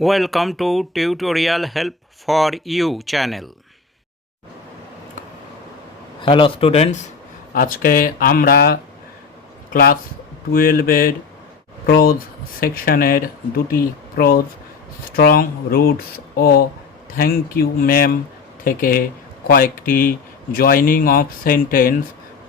Welcome to Tutorial Help for You channel. Hello students, আজকে আমরা class 12-এর prose সেকশনের দুটি প্রোজ স্ট্রং রুটস ও থ্যাংক ইউ ম্যাম থেকে কয়েকটি জয়নিং অফ সেন্টেন্স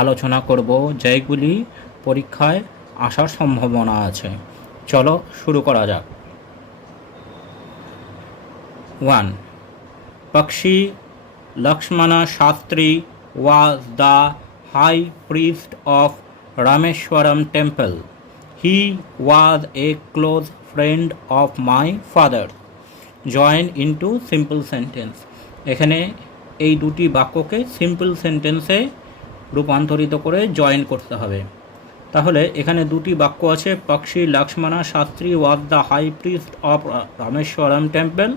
আলোচনা করব, যেগুলি পরীক্ষায় আসার সম্ভাবনা আছে। চলো শুরু করা যাক। 1. Pakshi Lakshmana Shastri was the high priest of Rameshwaram temple. He was a close friend of my father. Join into simple sentence. এখানে এই দুটি বাক্যকে সিম্পল সেন্টেন্সে রূপান্তরিত করে জয়েন করতে হবে। তাহলে এখানে দুটি বাক্য আছে, Pakshi Lakshmana Sastry was the high priest of Rameswaram temple,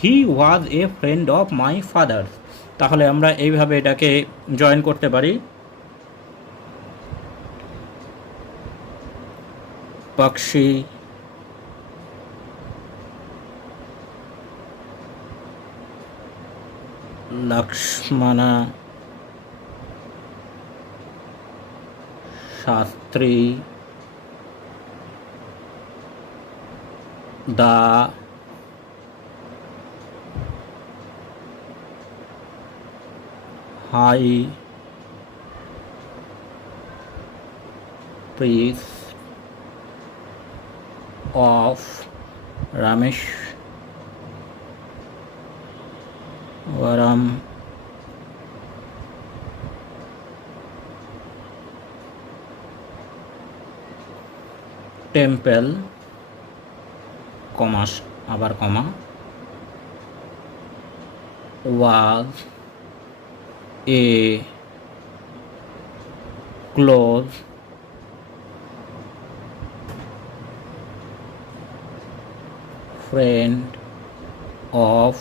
he was a friend of my father. তাহলে আমরা এইভাবে এটাকে জয়েন করতে পারি, পাক্ষী Lakshmana Shastri the high priest of Rameshwaram temple, কমাস আবার কমা, was a close friend of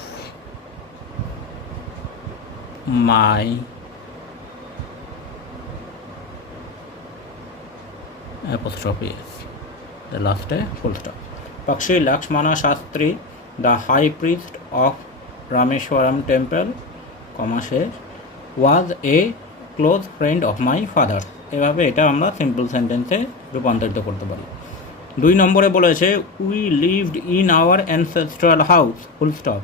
my apostrophe s, the last full stop. Pakshi Lakshmana Shastri, the high priest of Rameshwaram temple, was a close friend of my father. এভাবে এটা আমরা সিম্পল সেন্টেন্সে রূপান্তরিত করতে পারি। 2 নম্বরে বলেছে, we lived in our ancestral house, full stop.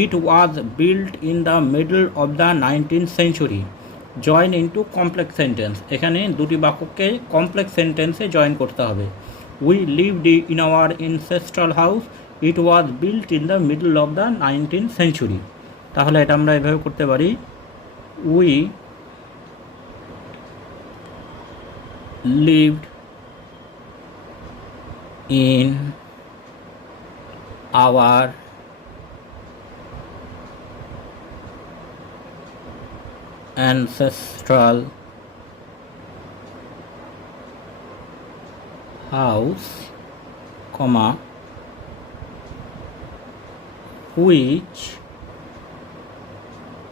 It was built in the middle of the 19th century. Join into complex sentence. এখানে দুটি বাক্যকে কমপ্লেক্স সেন্টেন্সে জয়েন করতে হবে। We lived in our ancestral house. It was built in the middle of the 19th century. তাহলে এটা আমরা এভাবে করতে পারি, we lived in our ancestral house, comma, which was built in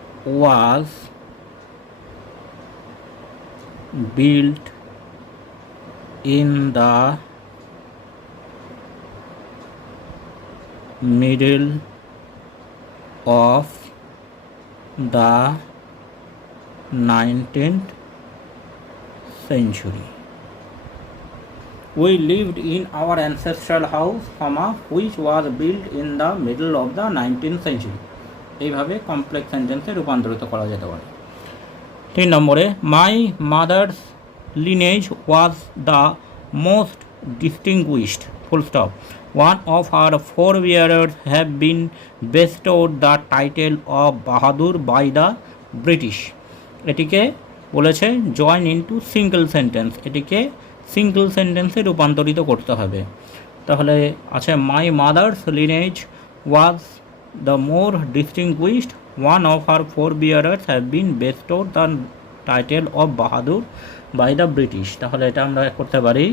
the middle of the 19th century. We lived in our ancestral house, which was built in the middle of the 19th century. এইভাবে complex সেন্টেন্সে রূপান্তরিত করা যেতে পারে। 3 নম্বরে, my mother's lineage was the most distinguished, full stop. One of her forebearers have been bestowed the title of Bahadur by the British. এটিকে বলেছে join into single sentence. এটিকে সিঙ্গল সেন্টেন্সে রূপান্তরিত করতে হবে। তাহলে আছে, my mother's lineage was the more distinguished, one of her forebearers have been bestowed the title of Bahadur by the British. তাহলে এটা আমরা করতে পারি,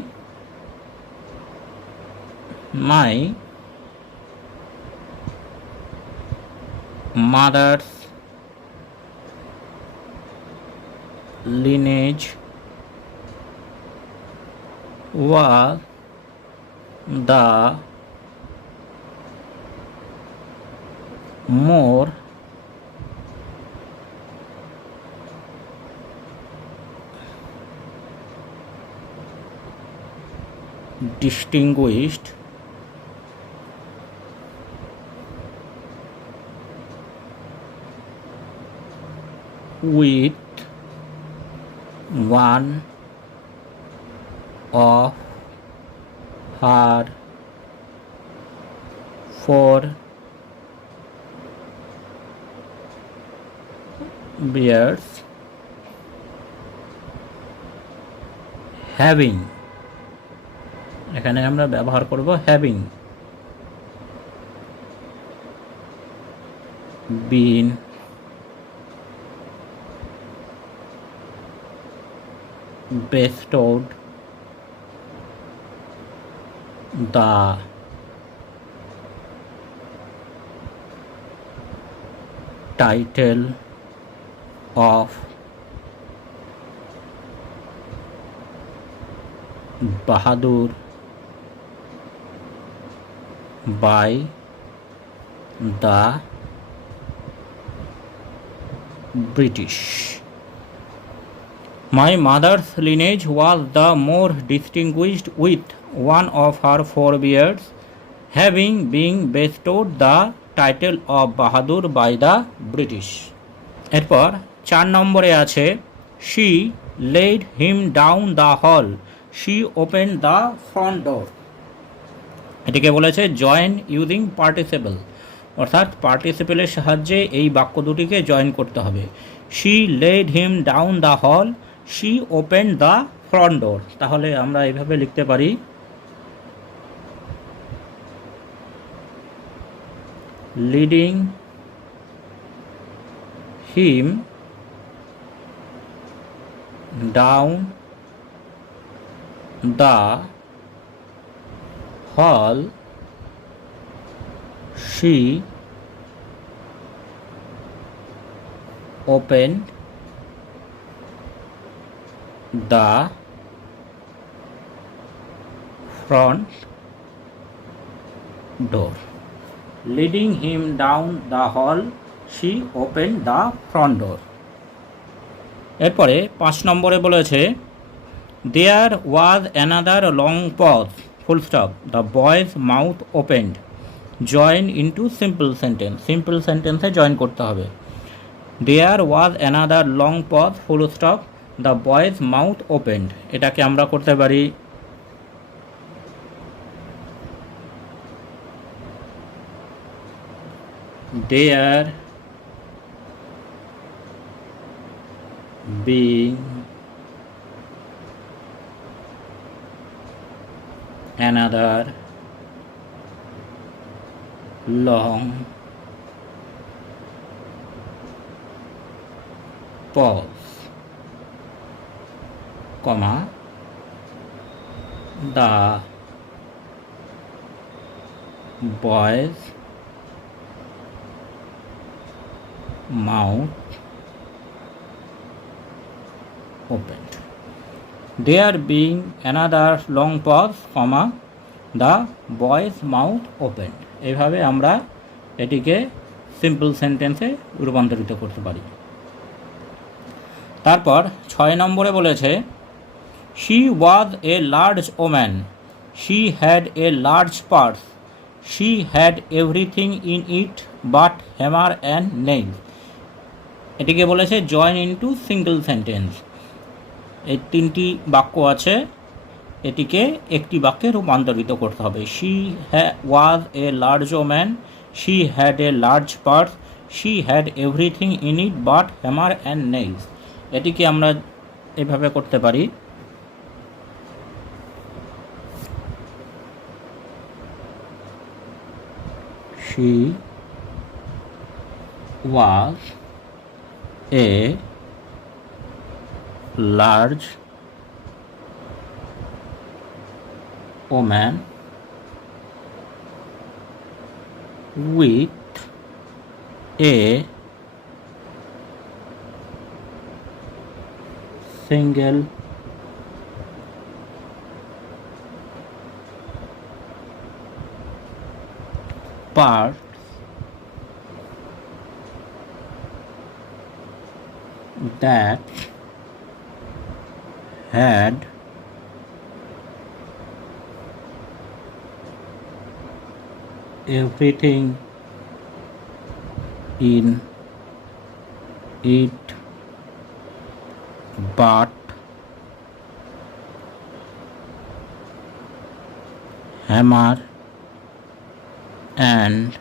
মাই mother's lineage was the more distinguished with one of her four bears having, এখানে আমরা ব্যবহার করব having been bestowed the title of Bahadur by the British. My mother's lineage was the more distinguished with one of her forebears having been bestowed the title of Bahadur by the British. এরপর 4 নম্বরে আছে she laid him down the hall, she opened the front door. এটিকে বলেছে join using participle, অর্থাৎ পার্টিসিপেলের সাহায্যে এই বাক্য দুটিকে জয়েন করতে হবে। she laid him down the hall, she opened the front door। তাহলে আমরা এইভাবে লিখতে পারি leading him down the hall, she opened the front door. Leading him down the hall, she opened the front door. এরপরে 5 নম্বরে বলেছে there was another long pause, full stop, the boy's mouth opened, join into simple sentence, simple sentence এ জয়েন করতে হবে। there was another long pause, full stop, the boy's mouth opened, এটাকে আমরা করতে পারি there being another long pause, comma, the boy's mouth opened. There being another long pause, comma, the boy's mouth opened. এইভাবে আমরা এটিকে সিম্পল সেন্টেন্সে রূপান্তরিত করতে পারি। তারপর 6 নম্বরে বলেছে she was a large woman, she had a large purse, she had everything in it but hammer and nail। এটিকে বলেছে জয়েন ইনটু সিঙ্গল সেন্টেন্স। এই 3টি বাক্য আছে, এটিকে একটি বাক্যে রূপান্তরিত করতে হবে। she was a large woman, she had a large purse, she had everything in it but hammer and nails। এটিকে আমরা এভাবে করতে পারি she was a large woman with a single part that had everything in it but hammer and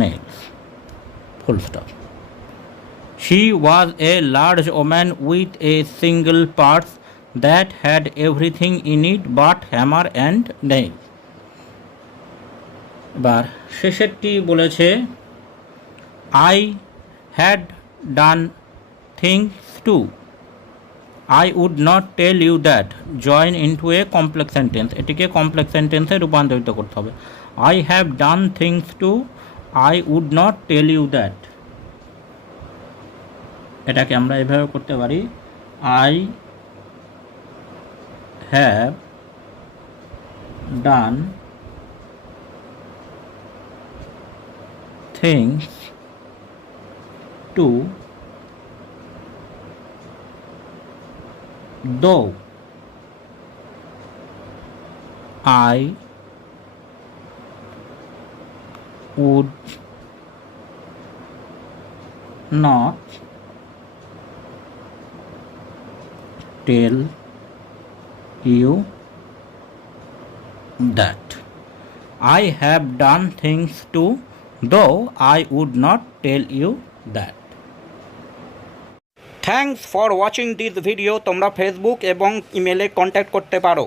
nails. Full stop. She was a large woman with a single purse that had everything in it but hammer and nails. এবার শেষেরটি বলেছে I had done things too. I would not tell you that. Join into a complex sentence. এটিকে কমপ্লেক্স সেন্টেন্সে রূপান্তরিত করতে হবে। I have done things too. I would not tell you that. এটাকে আমরা এভাবে করতে পারি I have done things too, though I would not tell you that. I have done things too, though I would not tell you that. Thanks for watching this video. তোমরা ফেসবুক এবং ইমেলে কন্ট্যাক্ট করতে পারো।